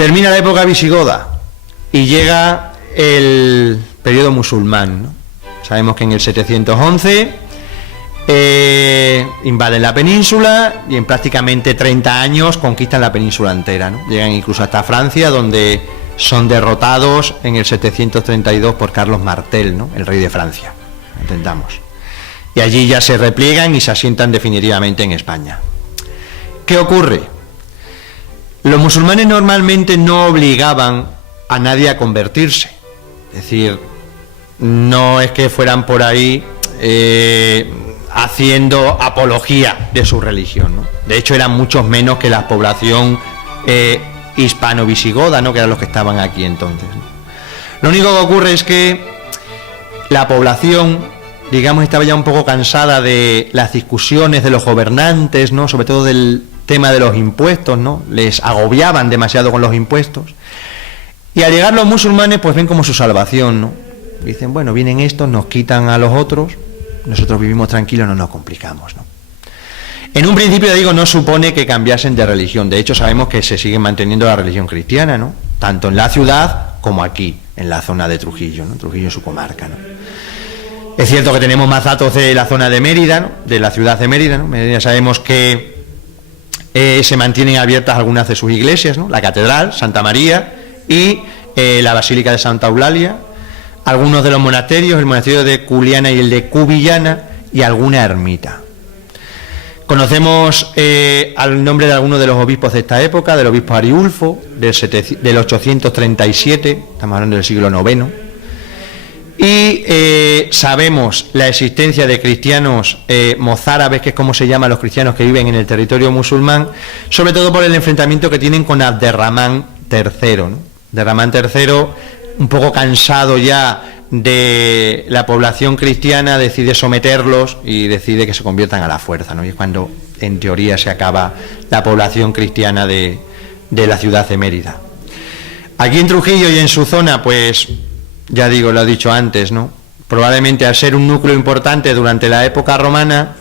Termina la época visigoda y llega el periodo musulmán, ¿no? Sabemos que en el 711 invaden la península y en prácticamente 30 años conquistan la península entera, ¿no? Llegan incluso hasta Francia, donde son derrotados en el 732 por Carlos Martel, ¿no? El rey de Francia, entendamos. Y allí ya se repliegan y se asientan definitivamente en España. ¿Qué ocurre? Los musulmanes normalmente no obligaban a nadie a convertirse, es decir, no es que fueran por ahí haciendo apología de su religión, ¿no? De hecho eran muchos menos que la población hispano-visigoda, ¿no? Que eran los que estaban aquí entonces, ¿no? Lo único que ocurre es que la población, digamos, estaba ya un poco cansada de las discusiones de los gobernantes, ¿no? Sobre todo del tema de los impuestos, ¿no? Les agobiaban demasiado con los impuestos. Y al llegar los musulmanes, pues ven como su salvación, ¿no? Dicen, bueno, vienen estos, nos quitan a los otros, nosotros vivimos tranquilos, no nos complicamos, ¿no? En un principio, ya digo, no supone que cambiasen de religión. De hecho, sabemos que se sigue manteniendo la religión cristiana, ¿no? Tanto en la ciudad como aquí, en la zona de Trujillo, ¿no? Trujillo es su comarca, ¿no? Es cierto que tenemos más datos de la zona de Mérida, ¿no? De la ciudad de Mérida, ¿no? Mérida sabemos que se mantienen abiertas algunas de sus iglesias, ¿no? La catedral, Santa María, y la Basílica de Santa Eulalia, algunos de los monasterios, el monasterio de Culiana y el de Cubillana, y alguna ermita. Conocemos al nombre de algunos de los obispos de esta época, del obispo Ariulfo, del 837, estamos hablando del siglo IX, y sabemos la existencia de cristianos mozárabes, que es como se llaman los cristianos que viven en el territorio musulmán, sobre todo por el enfrentamiento que tienen con Abderramán III, ¿no? Abderramán III, un poco cansado ya de la población cristiana, decide someterlos y decide que se conviertan a la fuerza, ¿no? Y es cuando, en teoría, se acaba la población cristiana de la ciudad de Mérida. Aquí en Trujillo y en su zona, pues, ya digo, lo he dicho antes, ¿no? Probablemente al ser un núcleo importante durante la época romana,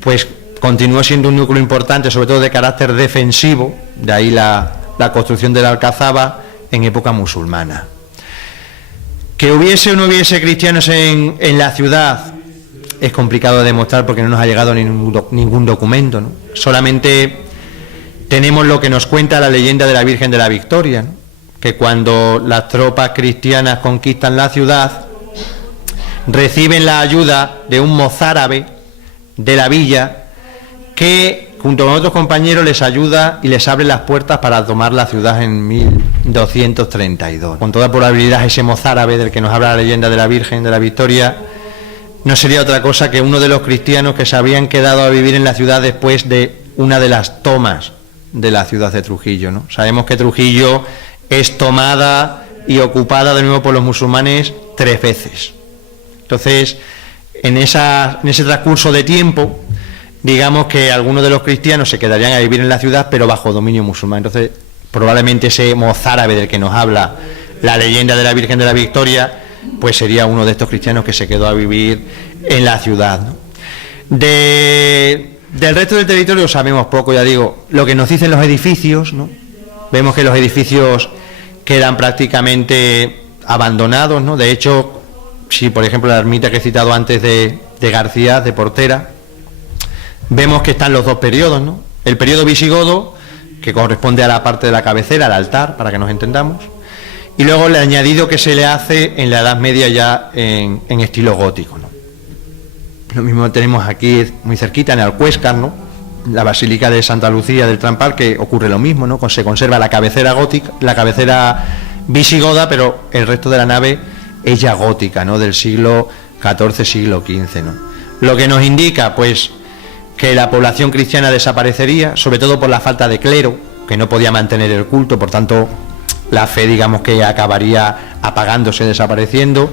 pues continuó siendo un núcleo importante, sobre todo de carácter defensivo, de ahí la construcción de la Alcazaba en época musulmana. Que hubiese o no hubiese cristianos en la ciudad es complicado de demostrar porque no nos ha llegado ningún documento, ¿no? Solamente tenemos lo que nos cuenta la leyenda de la Virgen de la Victoria, ¿no? Que cuando las tropas cristianas conquistan la ciudad, reciben la ayuda de un mozárabe de la villa que, junto con otros compañeros, les ayuda y les abre las puertas para tomar la ciudad en 1232. Con toda probabilidad, ese mozárabe del que nos habla la leyenda de la Virgen de la Victoria no sería otra cosa que uno de los cristianos que se habían quedado a vivir en la ciudad después de una de las tomas de la ciudad de Trujillo, ¿no? Sabemos que Trujillo es tomada y ocupada de nuevo por los musulmanes 3 veces. Entonces, en ese transcurso de tiempo, digamos que algunos de los cristianos se quedarían a vivir en la ciudad, pero bajo dominio musulmán. Entonces, probablemente ese mozárabe del que nos habla la leyenda de la Virgen de la Victoria, pues sería uno de estos cristianos que se quedó a vivir en la ciudad, ¿no? Del resto del territorio sabemos poco, ya digo. Lo que nos dicen los edificios, ¿no? Vemos que los edificios quedan prácticamente abandonados, ¿no? De hecho, si por ejemplo la ermita que he citado antes de García, de Portera, vemos que están los dos periodos, ¿no? El periodo visigodo, que corresponde a la parte de la cabecera, al altar, para que nos entendamos, y luego el añadido que se le hace en la Edad Media ya en estilo gótico, ¿no? Lo mismo tenemos aquí muy cerquita, en Alcuéscar, ¿no? La Basílica de Santa Lucía del Trampal, que ocurre lo mismo, ¿no? Se conserva la cabecera gótica, la cabecera visigoda, pero el resto de la nave es ya gótica, ¿no? Del siglo XIV, siglo XV, ¿no? Lo que nos indica, pues, que la población cristiana desaparecería, sobre todo por la falta de clero, que no podía mantener el culto, por tanto, la fe, digamos, que acabaría apagándose, desapareciendo,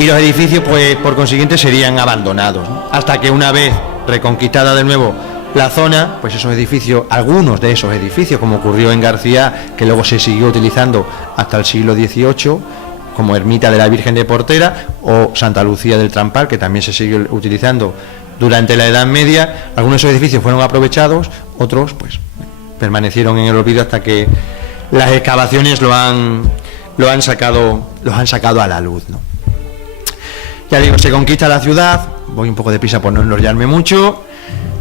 y los edificios, pues, por consiguiente, serían abandonados, ¿no? Hasta que una vez reconquistada de nuevo la zona, pues esos edificios, algunos de esos edificios, como ocurrió en García, que luego se siguió utilizando hasta el siglo XVIII, como ermita de la Virgen de Portera, o Santa Lucía del Trampal, que también se siguió utilizando durante la Edad Media. Algunos de esos edificios fueron aprovechados, otros pues permanecieron en el olvido hasta que las excavaciones lo han sacado a la luz, ¿no? Ya digo, se conquista la ciudad, voy un poco de prisa por no enrollarme mucho.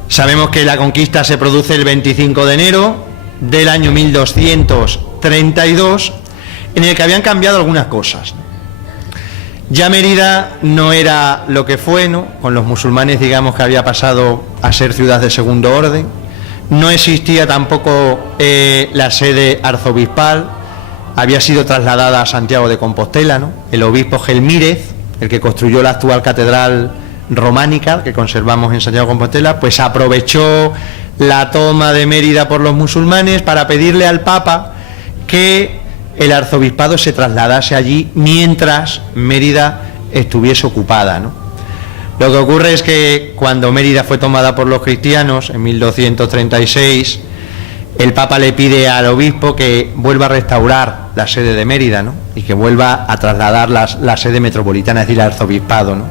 Sabemos que la conquista se produce el 25 de enero del año 1232, en el que habían cambiado algunas cosas, ¿no? Ya Mérida no era lo que fue, ¿no? Con los musulmanes, digamos que había pasado a ser ciudad de segundo orden. No existía tampoco la sede arzobispal, había sido trasladada a Santiago de Compostela, ¿no? El obispo Gelmírez, el que construyó la actual catedral románica que conservamos en Santiago de Compostela, pues aprovechó la toma de Mérida por los musulmanes para pedirle al Papa que el arzobispado se trasladase allí mientras Mérida estuviese ocupada, ¿no? Lo que ocurre es que cuando Mérida fue tomada por los cristianos en 1236, el Papa le pide al obispo que vuelva a restaurar la sede de Mérida, ¿no? Y que vuelva a trasladar la sede metropolitana, es decir, el arzobispado, ¿no?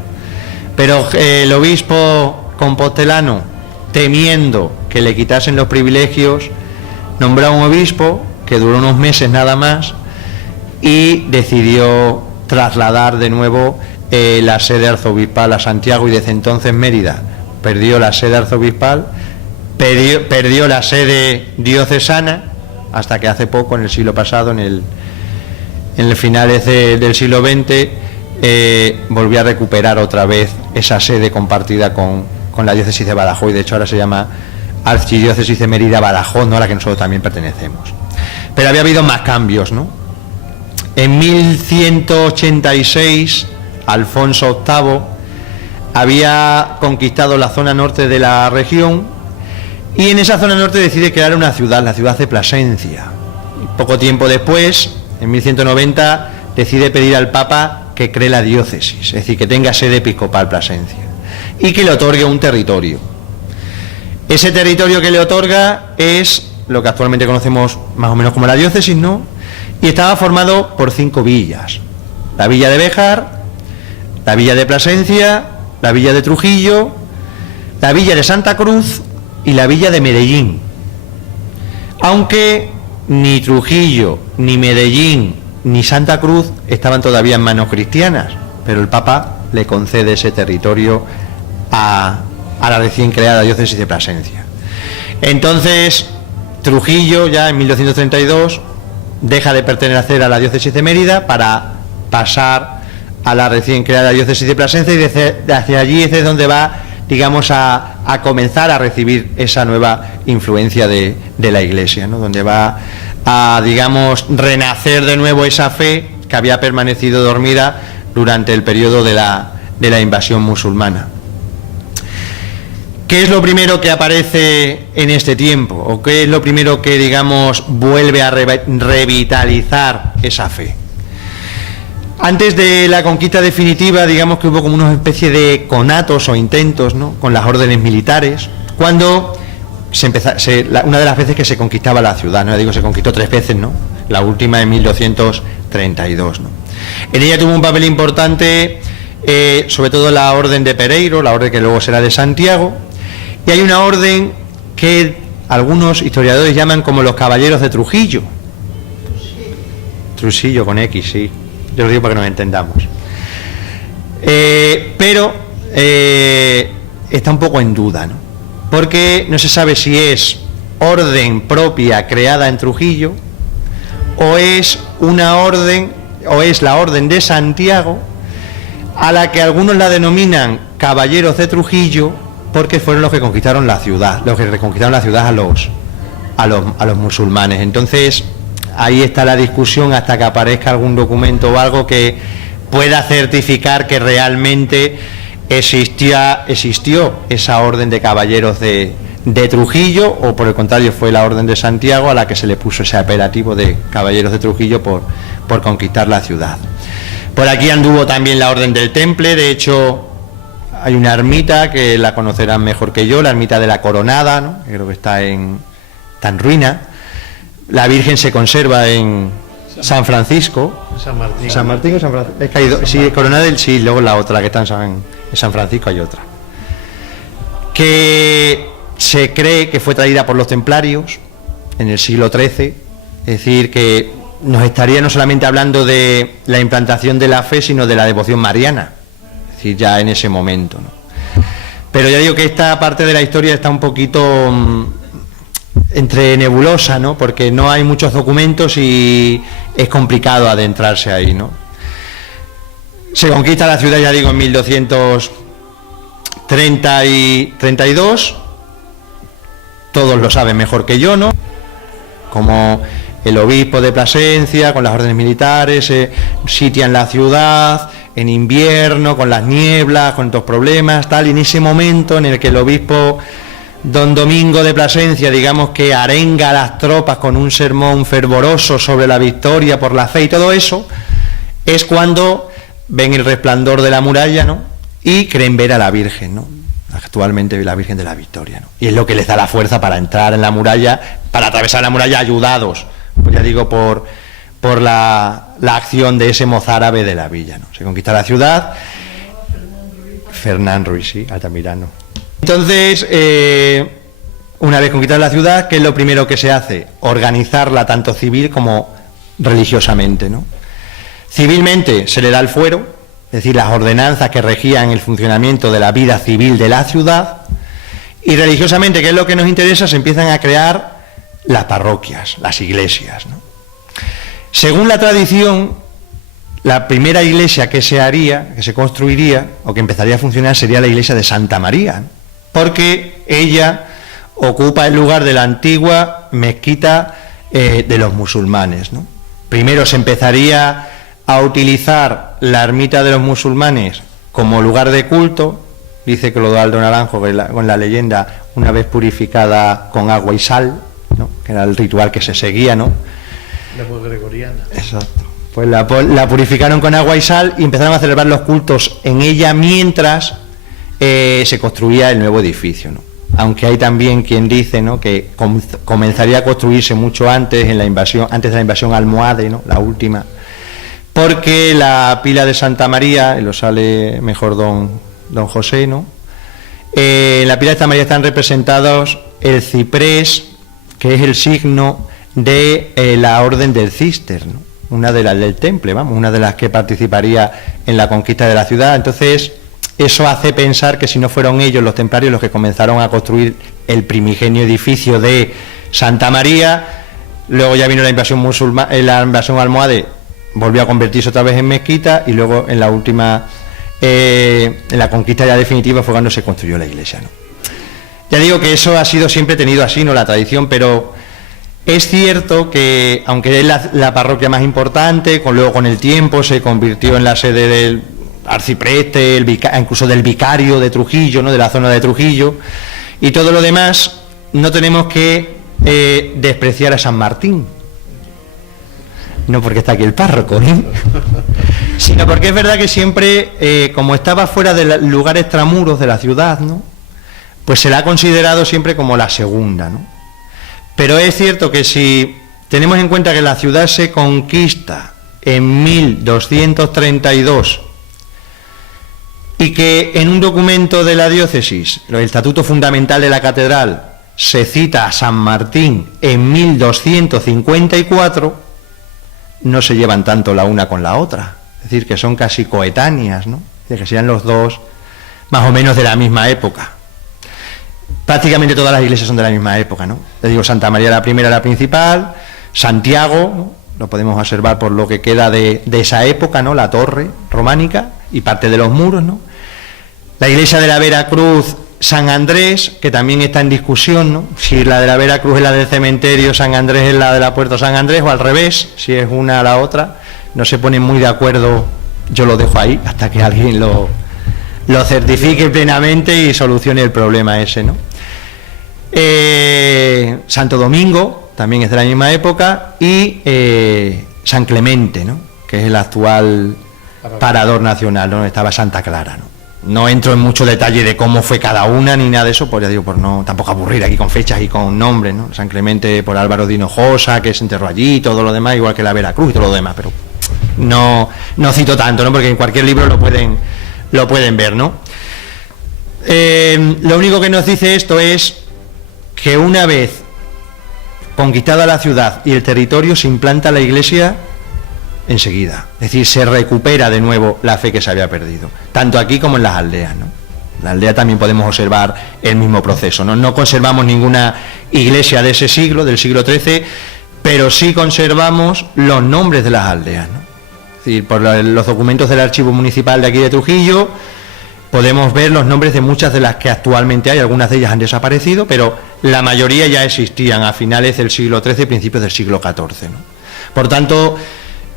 Pero el obispo compostelano, temiendo que le quitasen los privilegios, nombró a un obispo que duró unos meses nada más y decidió trasladar de nuevo la sede arzobispal a Santiago, y desde entonces Mérida perdió la sede arzobispal, perdió la sede diocesana, hasta que hace poco, en el siglo pasado, en el finales del siglo XX, volvió a recuperar otra vez esa sede compartida con la diócesis de Badajoz, y de hecho ahora se llama Archidiócesis de Mérida-Badajoz, ¿no?, a la que nosotros también pertenecemos. Pero había habido más cambios, ¿no? En 1186, Alfonso VIII había conquistado la zona norte de la región, y en esa zona norte decide crear una ciudad, la ciudad de Plasencia. Y poco tiempo después, en 1190, decide pedir al Papa que cree la diócesis, es decir, que tenga sede episcopal Plasencia, y que le otorgue un territorio. Ese territorio que le otorga es lo que actualmente conocemos más o menos como la diócesis, ¿no? Y estaba formado por 5 villas: la villa de Béjar, la villa de Plasencia, la villa de Trujillo, la villa de Santa Cruz y la villa de Medellín. Aunque ni Trujillo, ni Medellín, ni Santa Cruz estaban todavía en manos cristianas, pero el Papa le concede ese territorio a la recién creada diócesis de Plasencia. Entonces, Trujillo, ya en 1232, deja de pertenecer a la diócesis de Mérida para pasar a la recién creada diócesis de Plasencia, y hacia allí es donde va, digamos, a comenzar a recibir esa nueva influencia de la Iglesia, ¿no? Donde va a, digamos, renacer de nuevo esa fe que había permanecido dormida durante el periodo de la invasión musulmana. ¿Qué es lo primero que aparece en este tiempo? ¿O qué es lo primero que, digamos, vuelve a revitalizar esa fe? Antes de la conquista definitiva, digamos que hubo como una especie de conatos o intentos, ¿no?, con las órdenes militares, cuando una de las veces que se conquistaba la ciudad, ¿no? Digo, se conquistó 3 veces, ¿no? La última en 1232, ¿no? En ella tuvo un papel importante, sobre todo la orden de Pereiro, la orden que luego será de Santiago, y hay una orden que algunos historiadores llaman como los caballeros de Trujillo. Trujillo con X, sí. Yo lo digo para que nos entendamos. Pero está un poco en duda, ¿no? Porque no se sabe si es orden propia creada en Trujillo, o es una orden, o es la orden de Santiago, a la que algunos la denominan caballeros de Trujillo, porque fueron los que conquistaron la ciudad, los que reconquistaron la ciudad a los musulmanes. Entonces, ahí está la discusión hasta que aparezca algún documento o algo que pueda certificar que realmente existió esa orden de caballeros de Trujillo, o por el contrario fue la orden de Santiago a la que se le puso ese apelativo de caballeros de Trujillo por conquistar la ciudad. Por aquí anduvo también la orden del Temple. De hecho, hay una ermita que la conocerán mejor que yo, la ermita de la Coronada, ¿no?, que creo que está en ruina. La Virgen se conserva en San Francisco. San Martín. ¿San Martín o San Francisco? Es que hay sí, Coronada del sí, luego la otra que está en San Francisco hay otra. Que se cree que fue traída por los templarios en el siglo XIII Es decir, que nos estaría no solamente hablando de la implantación de la fe, sino de la devoción mariana, es decir, ya en ese momento, ¿no? Pero ya digo que esta parte de la historia está un poquito entre nebulosa, ¿no? Porque no hay muchos documentos y es complicado adentrarse ahí, ¿no? Se conquista la ciudad, ya digo, en 1232, todos lo saben mejor que yo, ¿no? Como el obispo de Plasencia, con las órdenes militares, sitian la ciudad en invierno, con las nieblas, con estos problemas, tal, y en ese momento en el que el obispo don Domingo de Plasencia, digamos que arenga a las tropas con un sermón fervoroso sobre la victoria por la fe y todo eso, es cuando ven el resplandor de la muralla, ¿no? Y creen ver a la Virgen, ¿no? Actualmente la Virgen de la Victoria, ¿no? Y es lo que les da la fuerza para entrar en la muralla, para atravesar la muralla ayudados, pues ya digo, por la acción de ese mozárabe de la villa, ¿no? Se conquista la ciudad, Fernán Ruiz, sí, Altamirano. Entonces, una vez conquistada la ciudad, ¿qué es lo primero que se hace? Organizarla tanto civil como religiosamente, ¿no? Civilmente se le da el fuero, es decir, las ordenanzas que regían el funcionamiento de la vida civil de la ciudad, y religiosamente, que es lo que nos interesa, se empiezan a crear las parroquias, las iglesias, ¿no? Según la tradición, la primera iglesia que se haría, que se construiría, o que empezaría a funcionar, sería la iglesia de Santa María, ¿no? Porque ella ocupa el lugar de la antigua mezquita de los musulmanes, ¿no? Primero se empezaría a utilizar la ermita de los musulmanes como lugar de culto, dice Clodoaldo Naranjo, con la leyenda, una vez purificada con agua y sal, ¿no? Que era el ritual que se seguía, ¿no? La gregoriana. Exacto. Pues la purificaron con agua y sal y empezaron a celebrar los cultos en ella mientras se construía el nuevo edificio, ¿no? Aunque hay también quien dice, ¿no?, que comenzaría a construirse mucho antes, antes de la invasión almohade, ¿no?, la última, porque la pila de Santa María, y lo sale mejor don José, ¿no? En la pila de Santa María están representados el ciprés, que es el signo de la orden del Císter, ¿no? Una de las del Temple, vamos, una de las que participaría en la conquista de la ciudad. Entonces, eso hace pensar que si no fueron ellos, los templarios, los que comenzaron a construir el primigenio edificio de Santa María, luego ya vino la invasión musulmana, la invasión almohade volvió a convertirse otra vez en mezquita, y luego en la última, en la conquista ya definitiva, fue cuando se construyó la iglesia, ¿no? Ya digo que eso ha sido siempre tenido así, ¿no?, la tradición, pero es cierto que, aunque es la parroquia más importante, luego con el tiempo se convirtió en la sede del arcipreste, incluso del vicario de Trujillo, ¿no?, de la zona de Trujillo, y todo lo demás, no tenemos que despreciar a San Martín, no porque está aquí el párroco, sino porque es verdad que siempre, como estaba fuera de lugares extramuros de la ciudad, ¿no?, pues se la ha considerado siempre como la segunda, ¿no? Pero es cierto que si tenemos en cuenta que la ciudad se conquista en 1232 y que en un documento de la diócesis, el estatuto fundamental de la catedral, se cita a San Martín en 1254, no se llevan tanto la una con la otra, es decir, que son casi coetáneas, ¿no? De que sean los dos más o menos de la misma época. Prácticamente todas las iglesias son de la misma época, ¿no? Te digo, Santa María la primera, la principal, Santiago, ¿no?, lo podemos observar por lo que queda de esa época, ¿no?, la torre románica y parte de los muros, ¿no? La iglesia de la Veracruz, San Andrés, que también está en discusión, ¿no?, si la de la Veracruz es la del cementerio, San Andrés es la de la Puerta San Andrés, o al revés, si es una a la otra, no se ponen muy de acuerdo. Yo lo dejo ahí hasta que alguien lo certifique plenamente y solucione el problema ese, ¿no? Santo Domingo también es de la misma época, y San Clemente, ¿no?, que es el actual parador nacional, donde estaba Santa Clara, ¿no? No entro en mucho detalle de cómo fue cada una ni nada de eso, pues ya digo, por no tampoco aburrir aquí con fechas y con nombres, ¿no? San Clemente por Álvaro de Hinojosa, que se enterró allí, todo lo demás, igual que la Veracruz y todo lo demás, pero no cito tanto, ¿no?, porque en cualquier libro lo pueden ver, ¿no? Lo único que nos dice esto es que una vez conquistada la ciudad y el territorio, se implanta la iglesia enseguida. Es decir, se recupera de nuevo la fe que se había perdido, tanto aquí como en las aldeas, ¿no? En la aldea también podemos observar el mismo proceso, ¿no? No conservamos ninguna iglesia de ese siglo, del siglo XIII, pero sí conservamos los nombres de las aldeas, ¿no? Es decir, por los documentos del archivo municipal de aquí de Trujillo podemos ver los nombres de muchas de las que actualmente hay. Algunas de ellas han desaparecido, pero la mayoría ya existían a finales del siglo XIII y principios del siglo XIV, ¿no? Por tanto,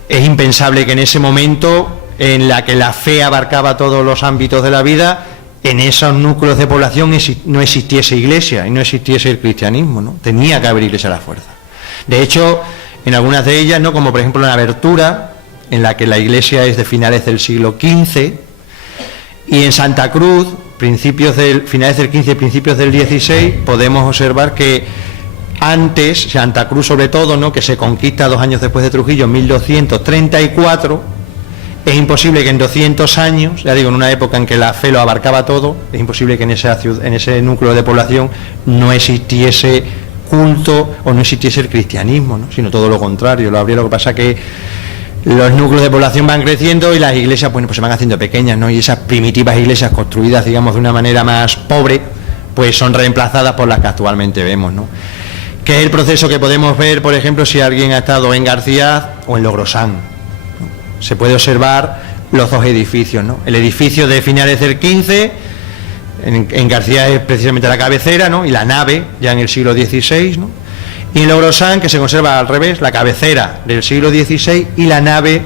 es impensable que en ese momento en la que la fe abarcaba todos los ámbitos de la vida, en esos núcleos de población no existiese iglesia y no existiese el cristianismo, ¿no? Tenía que haber iglesia a la fuerza. De hecho, en algunas de ellas, ¿no?, como por ejemplo en Abertura, en la que la iglesia es de finales del siglo XV, y en Santa Cruz, finales del XV y principios del XVI, podemos observar que antes, Santa Cruz sobre todo, ¿no?, que se conquista 2 años después de Trujillo, en 1234, es imposible que en 200 años, ya digo, en una época en que la fe lo abarcaba todo, es imposible que en ese núcleo de población no existiese culto o no existiese el cristianismo, ¿no?, sino todo lo contrario, lo habría. Lo que pasa que los núcleos de población van creciendo y las iglesias, bueno, pues se van haciendo pequeñas, ¿no?, y esas primitivas iglesias construidas, digamos, de una manera más pobre, pues son reemplazadas por las que actualmente vemos, ¿no?, que es el proceso que podemos ver, por ejemplo, si alguien ha estado en García o en Logrosán, ¿no? Se puede observar los dos edificios, ¿no? El edificio de finales del XV, en García es precisamente la cabecera, ¿no?, y la nave ya en el siglo XVI, ¿no?, y en Logrosán, que se conserva al revés, la cabecera del siglo XVI y la nave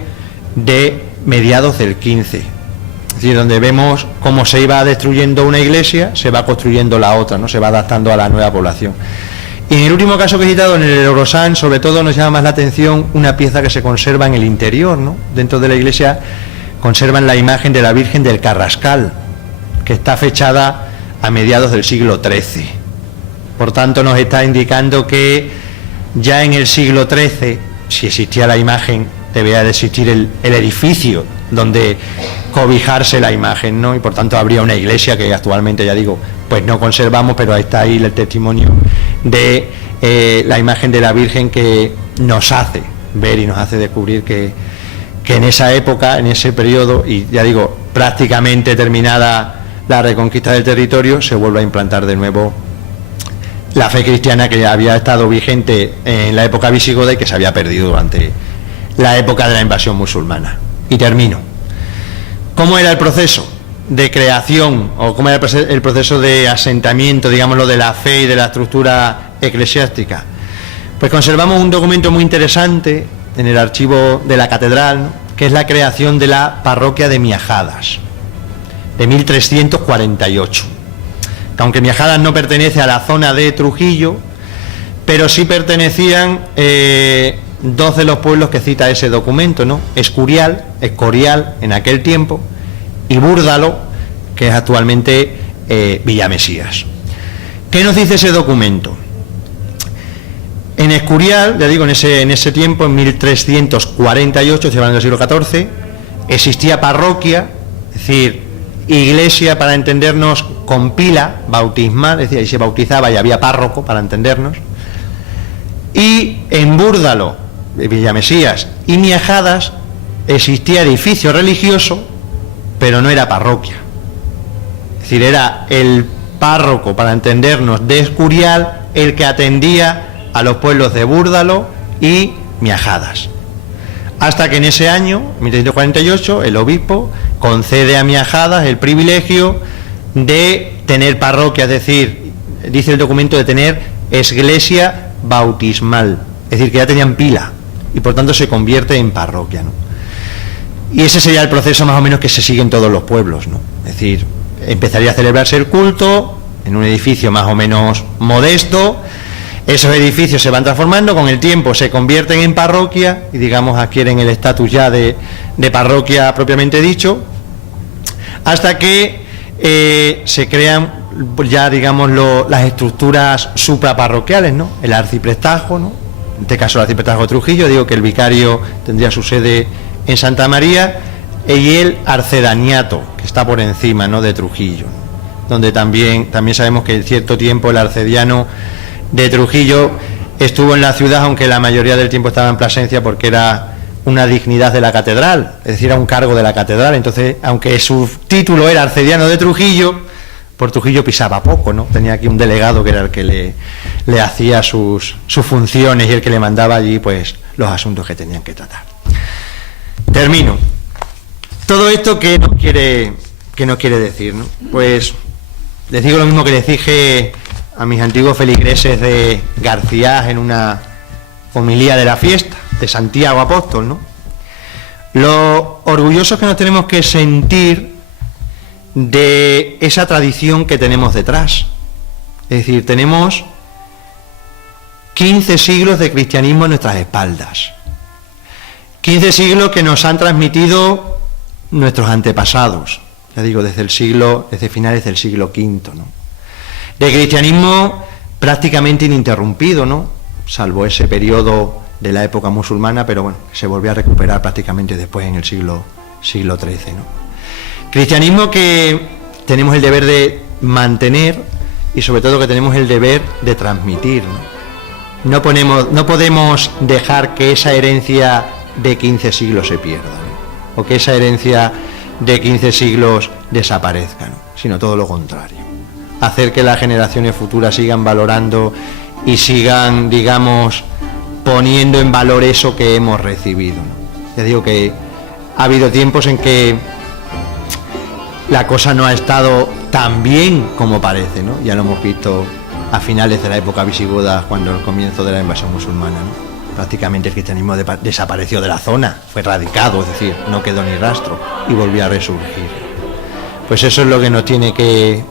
de mediados del XV. Es decir, donde vemos cómo se iba destruyendo una iglesia, se va construyendo la otra, ¿no?, se va adaptando a la nueva población. Y en el último caso que he citado, en el Logrosán, sobre todo nos llama más la atención una pieza que se conserva en el interior, ¿no? Dentro de la iglesia conservan la imagen de la Virgen del Carrascal, que está fechada a mediados del siglo XIII. Por tanto, nos está indicando que ya en el siglo XIII, si existía la imagen, debía de existir el edificio donde cobijarse la imagen, ¿no? Y por tanto habría una iglesia que actualmente, ya digo, pues no conservamos, pero está ahí el testimonio de la imagen de la Virgen, que nos hace ver y nos hace descubrir que en esa época, en ese periodo, y ya digo, prácticamente terminada la reconquista del territorio, se vuelve a implantar de nuevo la fe cristiana que había estado vigente en la época visigoda y que se había perdido durante la época de la invasión musulmana. Y termino. ¿Cómo era el proceso de creación, o cómo era el proceso de asentamiento, digámoslo, de la fe y de la estructura eclesiástica? Pues conservamos un documento muy interesante en el archivo de la catedral, ¿no?, que es la creación de la parroquia de Miajadas, de 1348. Aunque Miajadas no pertenece a la zona de Trujillo, pero sí pertenecían 2 de los pueblos que cita ese documento, ¿no?, Escorial en aquel tiempo, y Búrdalo, que es actualmente Villamesías. ¿Qué nos dice ese documento? En Escorial, ya digo, en ese tiempo, en 1348, estoy hablando del siglo XIV, existía parroquia, es decir, iglesia, para entendernos, con pila bautismal, es decir, ahí se bautizaba y había párroco, para entendernos. Y en Búrdalo, Villamesías y Miajadas existía edificio religioso, pero no era parroquia. Es decir, era el párroco, para entendernos, de Escorial, el que atendía a los pueblos de Búrdalo y Miajadas. Hasta que en ese año, 1348, el obispo concede a Miajadas el privilegio de tener parroquia, es decir, dice el documento, de tener iglesia bautismal, es decir, que ya tenían pila y por tanto se convierte en parroquia, ¿no? Y ese sería el proceso más o menos que se sigue en todos los pueblos, ¿no? Es decir, empezaría a celebrarse el culto en un edificio más o menos modesto. Esos edificios se van transformando, con el tiempo se convierten en parroquia y, digamos, adquieren el estatus ya de parroquia propiamente dicho, hasta que se crean ya, digamos, las estructuras supraparroquiales, ¿no? El arciprestazgo, ¿no? En este caso el arciprestazgo de Trujillo, digo que el vicario tendría su sede en Santa María, y el arcedaniato, que está por encima, ¿no?, de Trujillo, donde también sabemos que en cierto tiempo el arcediano de Trujillo estuvo en la ciudad, aunque la mayoría del tiempo estaba en Plasencia, porque era una dignidad de la catedral, es decir, era un cargo de la catedral. Entonces, aunque su título era arcediano de Trujillo, por Trujillo pisaba poco, ¿no? Tenía aquí un delegado que era el que le hacía sus funciones y el que le mandaba allí, pues, los asuntos que tenían que tratar. Termino. Todo esto, ¿qué nos quiere decir, ¿no? Pues les digo lo mismo que les dije a mis antiguos feligreses de García en una homilía de la fiesta de Santiago Apóstol, ¿no? Lo orgullosos que nos tenemos que sentir de esa tradición que tenemos detrás. Es decir, tenemos 15 siglos de cristianismo en nuestras espaldas. 15 siglos que nos han transmitido nuestros antepasados, ya digo, desde finales del siglo V, ¿no? De cristianismo prácticamente ininterrumpido, ¿no? Salvo ese periodo de la época musulmana, pero bueno, se volvió a recuperar prácticamente después en el siglo XIII, ¿no? Cristianismo que tenemos el deber de mantener y sobre todo que tenemos el deber de transmitir, ¿no? No podemos dejar que esa herencia de 15 siglos se pierda, ¿no? O que esa herencia de 15 siglos desaparezca, ¿no? Sino todo lo contrario. Hacer que las generaciones futuras sigan valorando y sigan, digamos, poniendo en valor eso que hemos recibido, ¿no? Ya digo que ha habido tiempos en que la cosa no ha estado tan bien como parece, ¿no? Ya lo hemos visto a finales de la época visigoda, cuando el comienzo de la invasión musulmana, ¿no? Prácticamente el cristianismo desapareció de la zona, fue erradicado, es decir, no quedó ni rastro y volvió a resurgir. Pues eso es lo que nos tiene que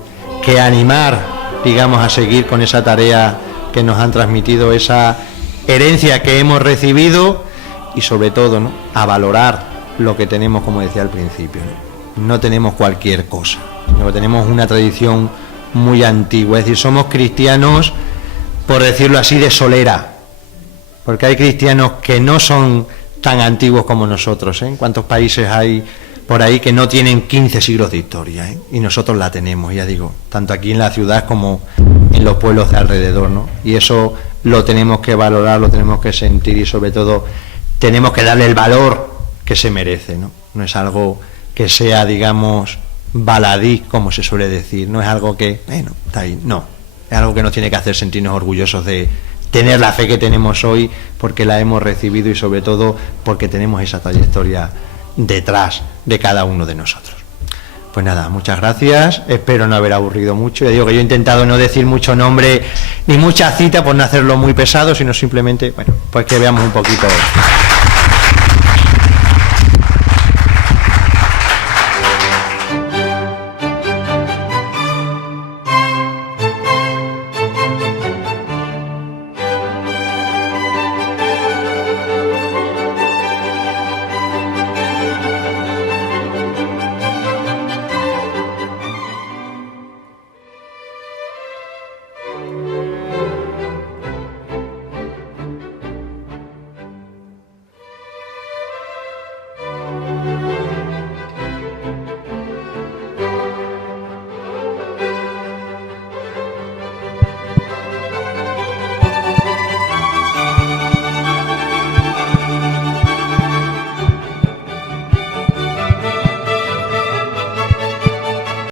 animar, digamos, a seguir con esa tarea que nos han transmitido, esa herencia que hemos recibido y sobre todo, ¿no?, a valorar lo que tenemos, como decía al principio, ¿no? No tenemos cualquier cosa, no tenemos una tradición muy antigua, es decir, somos cristianos, por decirlo así, de solera, porque hay cristianos que no son tan antiguos como nosotros, ¿eh? ¿Cuántos países hay por ahí que no tienen 15 siglos de historia, ¿eh? Y nosotros la tenemos, ya digo, tanto aquí en la ciudad como en los pueblos de alrededor, ¿no? Y eso lo tenemos que valorar, lo tenemos que sentir y sobre todo tenemos que darle el valor que se merece, ¿no? No es algo que sea, digamos, baladí, como se suele decir, no es algo que, bueno, está ahí, no, es algo que nos tiene que hacer sentirnos orgullosos de tener la fe que tenemos hoy, porque la hemos recibido y sobre todo porque tenemos esa trayectoria detrás de cada uno de nosotros. Pues nada, muchas gracias, espero no haber aburrido mucho. Ya digo que yo he intentado no decir mucho nombre ni mucha cita por no hacerlo muy pesado, sino simplemente, bueno, pues que veamos un poquito